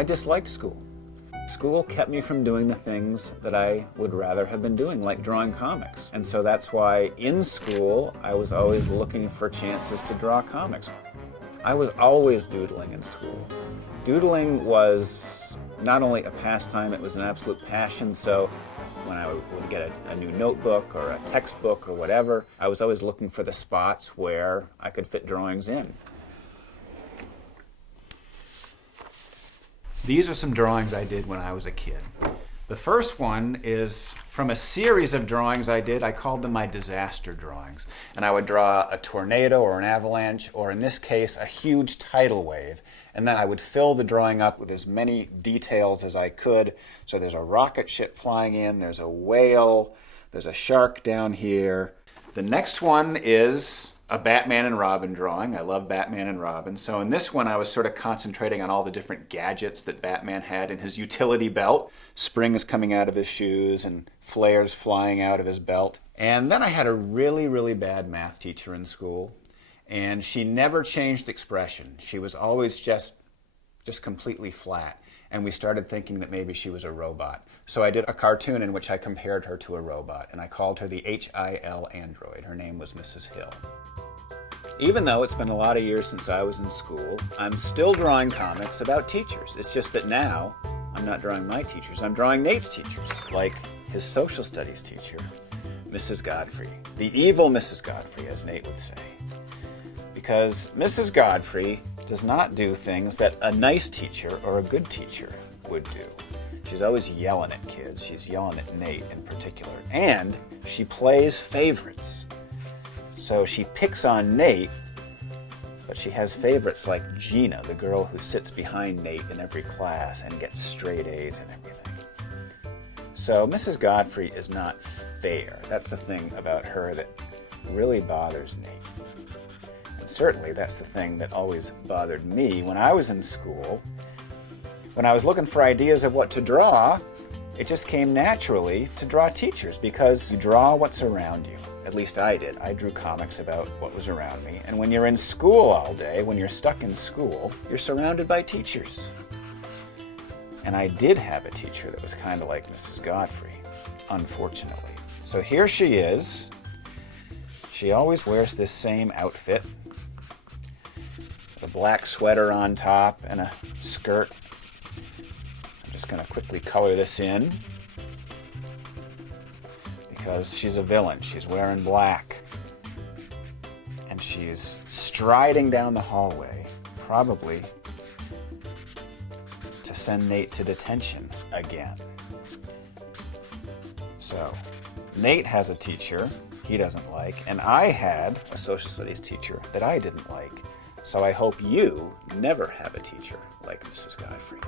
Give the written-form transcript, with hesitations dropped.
I disliked school. School kept me from doing the things that I would rather have been doing, like drawing comics. And so that's why in school, I was always looking for chances to draw comics. I was always doodling in school. Doodling was not only a pastime, it was an absolute passion. So when I would get a new notebook or a textbook or whatever, I was always looking for the spots where I could fit drawings in. These are some drawings I did when I was a kid. The first one is from a series of drawings I did. I called them my disaster drawings. And I would draw a tornado or an avalanche, or in this case, a huge tidal wave. And then I would fill the drawing up with as many details as I could. So there's a rocket ship flying in, there's a whale, there's a shark down here. The next one is a Batman and Robin drawing. I love Batman and Robin. So in this one, I was sort of concentrating on all the different gadgets that Batman had in his utility belt. Springs coming out of his shoes and flares flying out of his belt. And then I had a really, really bad math teacher in school. And she never changed expression. She was always just completely flat. And we started thinking that maybe she was a robot. So I did a cartoon in which I compared her to a robot, and I called her the HIL android. Her name was Mrs. Hill. Even though it's been a lot of years since I was in school, I'm still drawing comics about teachers. It's just that now I'm not drawing my teachers, I'm drawing Nate's teachers, like his social studies teacher, Mrs. Godfrey. The evil Mrs. Godfrey, as Nate would say. Because Mrs. Godfrey does not do things that a nice teacher or a good teacher would do. She's always yelling at kids. She's yelling at Nate in particular. And she plays favorites. So she picks on Nate, but she has favorites like Gina, the girl who sits behind Nate in every class and gets straight A's and everything. So Mrs. Godfrey is not fair. That's the thing about her that really bothers Nate. Certainly, that's the thing that always bothered me when I was in school. When I was looking for ideas of what to draw, it just came naturally to draw teachers because you draw what's around you. At least I did. I drew comics about what was around me. And when you're in school all day, when you're stuck in school, you're surrounded by teachers. And I did have a teacher that was kind of like Mrs. Godfrey, unfortunately. So here she is. She always wears this same outfit. A black sweater on top and a skirt. I'm just going to quickly color this in because she's a villain. She's wearing black. And she's striding down the hallway, probably to send Nate to detention again. So, Nate has a teacher he doesn't like, and I had a social studies teacher that I didn't like. So I hope you never have a teacher like Mrs. Godfrey.